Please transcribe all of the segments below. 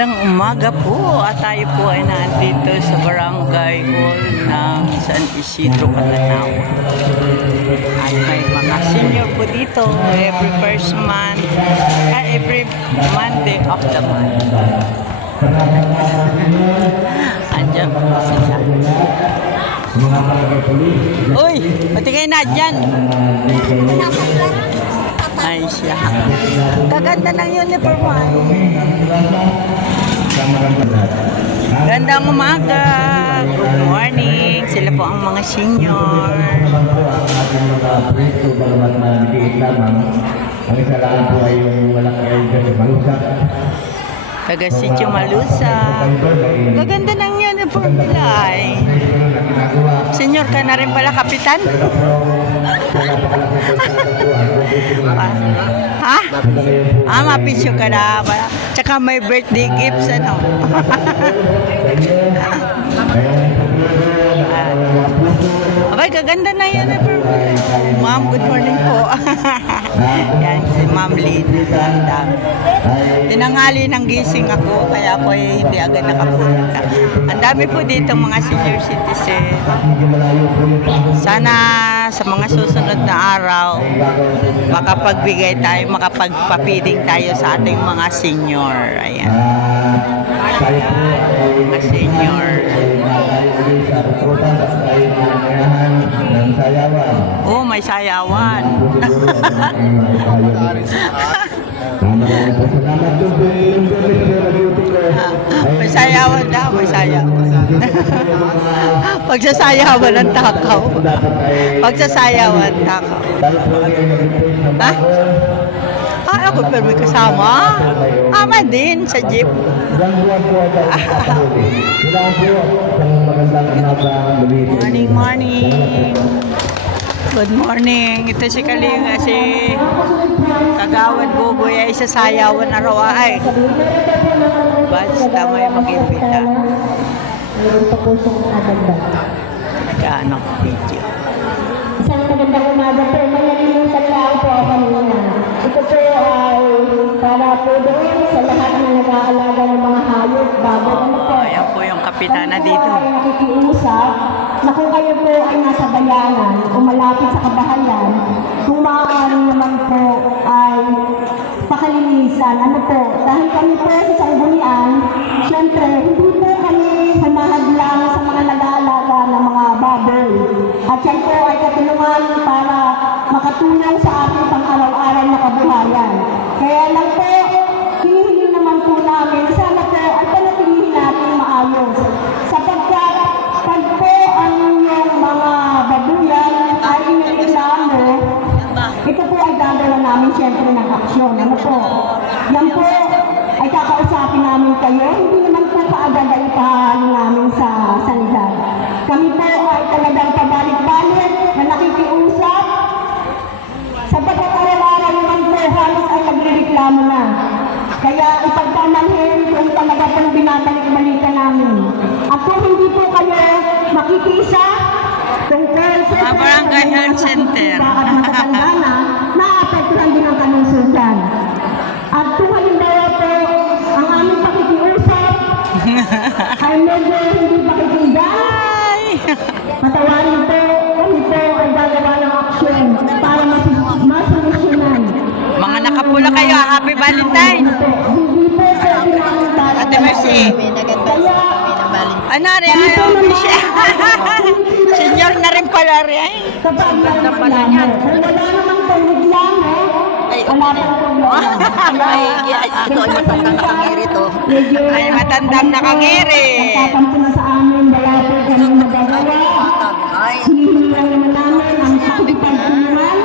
Magandang umaga po at tayo po ay nandito sa Barangay Hall ng San Isidro, Katanao. At may mga senior po dito every first month, every Monday of the month. Andiyan po sila. Uy, pati kayo na dyan. Ay siya. Kaganda ng uniform mo. Gandang umaga. Good morning. Sila po ang mga senior. Ang isa lang po ay yung malaki ay sa Malusa. Taga Sitio Malusa. Gaganda ng uniform nila ay. Senior ka na rin pala, kapitan? Ha? Mapisyo ka na pala. Tsaka may birthday gifts, ano? Abay, kaganda na yan. Ma'am, good morning po. Yan, si Ma'am Lynn. Ganda. Tinanghali ng gising ako, kaya ako hindi agad nakapunta. Ang dami po dito mga senior citizen. Sana sa mga susunod na araw, makapagbigay tayo, makapagpapiling tayo sa ating mga senior. Ayan. Mga senior. Oh, may sayawan. May sayawan na, may sayawan. Pagsasayawan ng takaw. Pagsasayawan takaw. Ha? Ay, ako pero may kasama. Ama din sa jeep. Morning, morning. Good morning. Ito si Kalinga, si Kagawad Buboy ay sasayawan araw ay. Basta may mag-imbita. Nagkaano ko video. Isang magandang umaga po. Manalimutan lang po ako kanina. Ito po ay para po doon sa lahat na nag-aalaga ng mga hayop, baboy. Ano po? Ayan po yung kapitana dito. Kami po ay nakikiusap na kung kayo po ay nasa bayanan o malapit sa kabahayan, kung maaari naman po ay pakalinisan. Ano po? Dahil kami po sa Sanggunian, syempre, hindi po kami humahadlang sa mga nag-aalaga ng mga baboy. At yan po ay katulungan para makatulong sa ating pang-araw-araw na kabuhayan. Kaya lang po, hinihingi naman po namin, sana po ay panatilihin natin maayos. Sapagkat pag po ang inyong mga babuyan ay inireklamo, ito po ay gagawa namin siyempre ng aksyon. Ano po? Yan po ay kakausapin namin kayo. Hindi naman po kaagad ay ipahalo namin sa sanidad. Kami po ay talagang pabalik-balik na nakikiusap. Sapagkat araw-araw naman po halos ay nagre-reklamo na. Kaya ipagpamanhin kung talaga pong binabalik-balikan namin. At kung hindi po kayo makikisa, kung Barangay Health Center. matatanda na, naapektuhan din ang kalusugan. At kung halimbawa po, ang aming pakikiusap ay medyo hindi pakikinggan, patawarin po, kami po ay gagawa ng aksyon para masolusyonan. Mga nakapula kayo, happy Valentine. Hindi po sa namin Ate Mercy. Kaya, Ano rin, ayaw ko siya. Senior na rin pala rin. kapag ganda pala niyan. Wala namang pagreklamo, wala pang problema. Ito ay matandang nakangiri to. Ay matandang nakangiri. Tatampo na sa amin, wala po kami magagawa. Hinihingi lang naman namin ang pakipagtulungan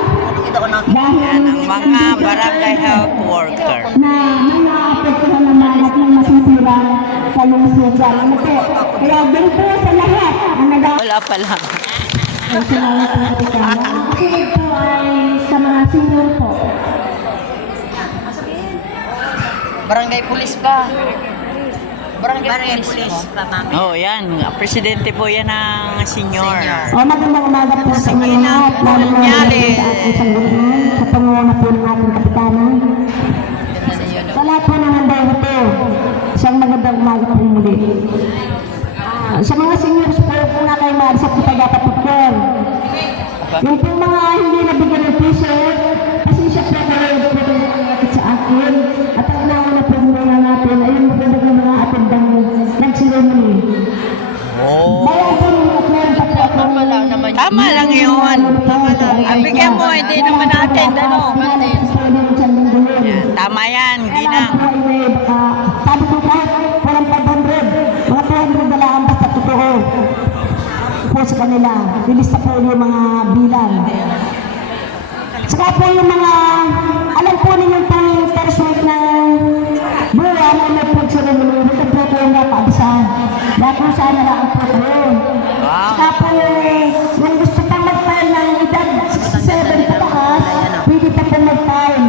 dahil Yan ang mga barangay health worker. na may naapektuhan naman at may masisirang kalusugan. Ano po? Kaya din po sa lahat ang Wala pala. ay sinayang po sa kanya. Ang kasunod po ay sa mga senior po. Barangay Pulis ba? Barangay Pulis pa, mami. Oh, yan. Presidente po yan ng senior. O, magandang umaga po sa inyo lahat. Lalo na sa ating sanggunian, sa pangunguna po ng ating kapitana. Sa lahat po ng handa po, siyang umaga po muli. Sa mga seniors po, kung na kayo maalisap po dapat picture. Yung po mga hindi nabigyan ng t-shirt, pasensya po kayo po nakakit sa akin. At ang nauna po muna natin, ayun po mga atendang nag-ceremony. Bayan po nung meron pa po ako. Tama lang yun. Tama lang. Ang bigyan mo, hindi naman natin, ano? Yan, tama yan, Gina. Sabi ko kahit walang 500, mga 200 na lang basta totoo po sa kanila. Lilista po yung mga bilang. Saka po yung mga, alam po ninyo pang first week ng buwan ay may food ceremony. Ito po po yung napaabisan. Lahat po sana lang ang po po. Saka po yung gusto pang mag-file ng edad 67 pataas, pwede pa po mag-file.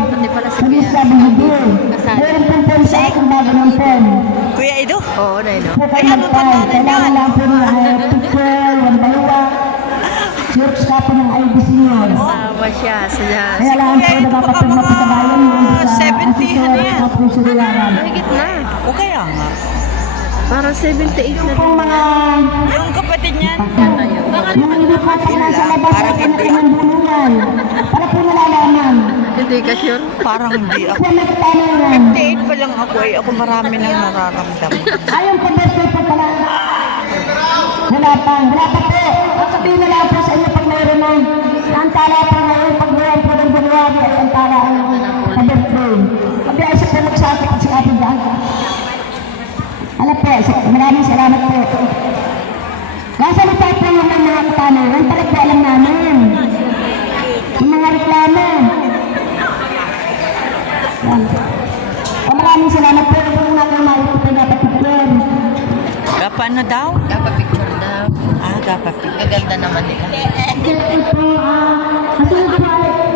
Hindi sabi hindi. Meron po po sa aking bago ng pen. Kuya Edo? Oo, Naino. Ay, ano pa natin kailangan yan? lang po nila ay picture, one by one. Search ka po ng IBC nyo. Sama siya sa Kaya lang po Kuya Edo, baka nagpapatulong mga sa bayan mo. 70 na yan. Higit na. O kaya nga. Parang 78 na. Kung mga Yung kapatid niyan. yung hindi po sa nasa labas Parang at hindi ng bulungan. Para po nalalaman. Hindi ka sure? Parang hindi ako. Kung nagtanungan. 58 pa lang ako ay ako marami nang nararamdaman. Ayun po, birthday po pala. Wala pa po. At sabihin na lang po sa inyo pag mayroon na. Ang tala po ngayon, pag mayroon po ng January ay ang tala ang birthday. Sabi ay siya po nagsakit si Ate Jan. Alam po, maraming salamat po. Nasalita po yung mga katanungan, para po alam namin. Yung mga reklamo. Yan. O maraming salamat po. Ito muna kang marito na patipin. Paano daw? Picture daw. Ah, kapapit. Gaganda naman nila. Ito po,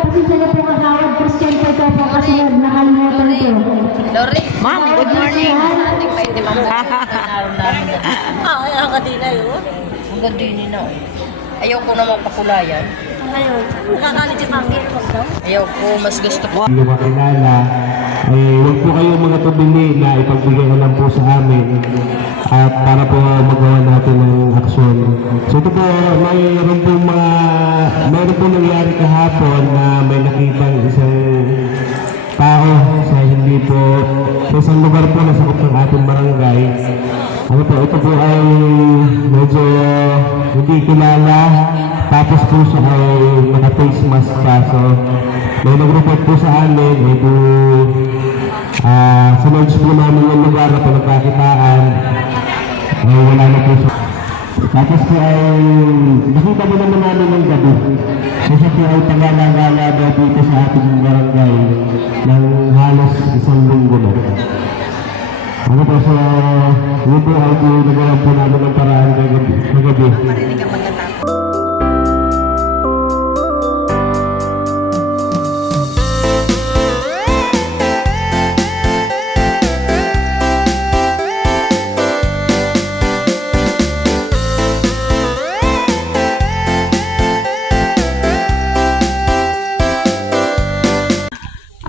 pasensya na po kagawad. Christian po ito po kasi nakalimutan po. Lori. Ma'am, good morning. Ating pa hindi naroon namin na. Ang kadila yun. Ang gadini na. Ayaw ko na magpakulayan. Ngayon, nakakalit si Mami. Ayaw ko, mas gusto ko. Hindi makilala, huwag po kayong mga tubili na ipagbigay na lang po sa amin at para po magawa natin ng aksyon. So ito po, mayroon po nangyari kahapon na may nakitang isang tao sa hindi po sa isang lugar po na sakop ng ating barangay. Ano po, ito po ay medyo hindi kilala. Tapos po siya ay naka-face mask pa. So, may nag-report po sa amin. Ito, sinerge po namin yung lugar na po nagkakitaan. Ay, wala na po siya. Tapos po ay nakita mo naman namin ng gabi. So, siya po ay paglalagala dito sa ating barangay ng halos isang linggo na. Ano po, so, yun po ay nagawa po namin ng paraan kagabi.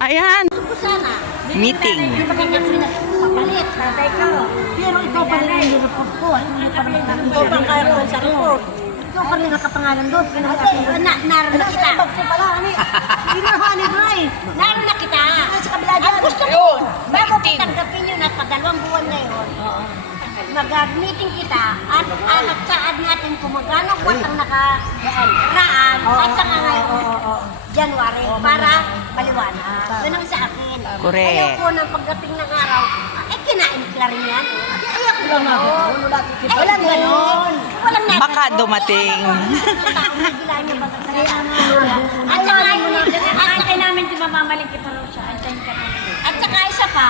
Ayan. Meeting. Papalit, tatay ko. Pero ikaw pa rin yung report ko. Ikaw pa kaya ko sa report. Ikaw pa rin nakapangalan doon. Naroon na kita. Ginahani bro eh. Naroon na kita. Sa kabila dyan. Ang gusto ko, bago ko tanggapin yun at pag-2 buwan ngayon, mag-meeting kita at nagsaad natin kung magkano buwan ang nakaraan at saka ngayon, January, para maliwanag. Yun ang sa akin. Correct. Ayaw ko ng pagdating ng araw, kinain ka rin yan. Ayaw ko lang gano'n. Walang gano'n. Walang natin. Baka dumating. At saka namin di mamamalingkit na raw siya. At saka isa pa,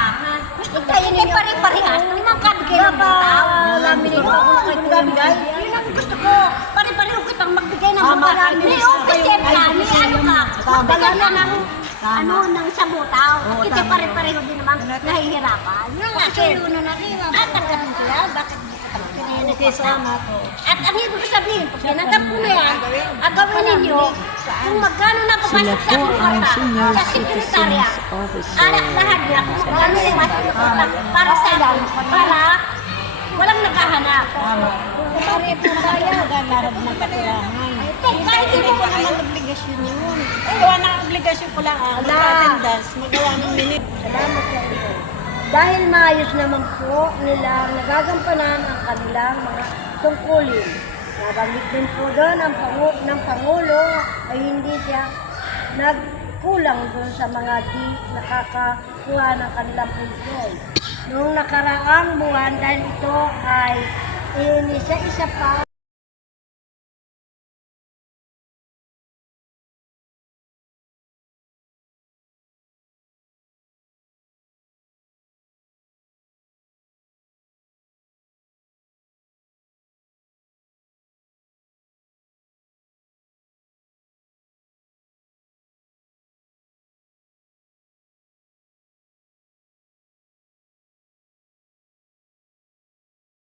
gusto tayo ninyo pare-parehas. Limang kabigay ng tao. Laminate ako kay Kuya. Yun ang gusto ko. Pare-pareho kitang magbigay ng mga marami. Kasi plano, ano ka? Magbigay ka ng sabutaw. Kita pare-pareho din naman nahihirapan. Yun ang akin. At tanggapin ko yan. Bakit hindi ko At ang ibig ko sabihin, pag tinanggap ko na yan, agawin ninyo, kung magkano na papasok sa aking kwarta, sa sekretarya, lahat na kung magkano yung masok na kwarta para sa para walang nakahanap. Bakit po tayo naglalahad ng katilangan? Kahit hindi ko naman obligasyon yun. gawa ng obligasyon ko lang mag-attendance, magawa ng minute. Salamat sa inyo. Dahil maayos naman po nilang nagagampanan ang kanilang mga tungkulin. Nabanggit din po doon ng Pangulo ay hindi siya nagkulang doon sa mga di nakakakuha ng kanilang punsyon. Noong nakaraang buwan dahil ito ay inisa-isa pa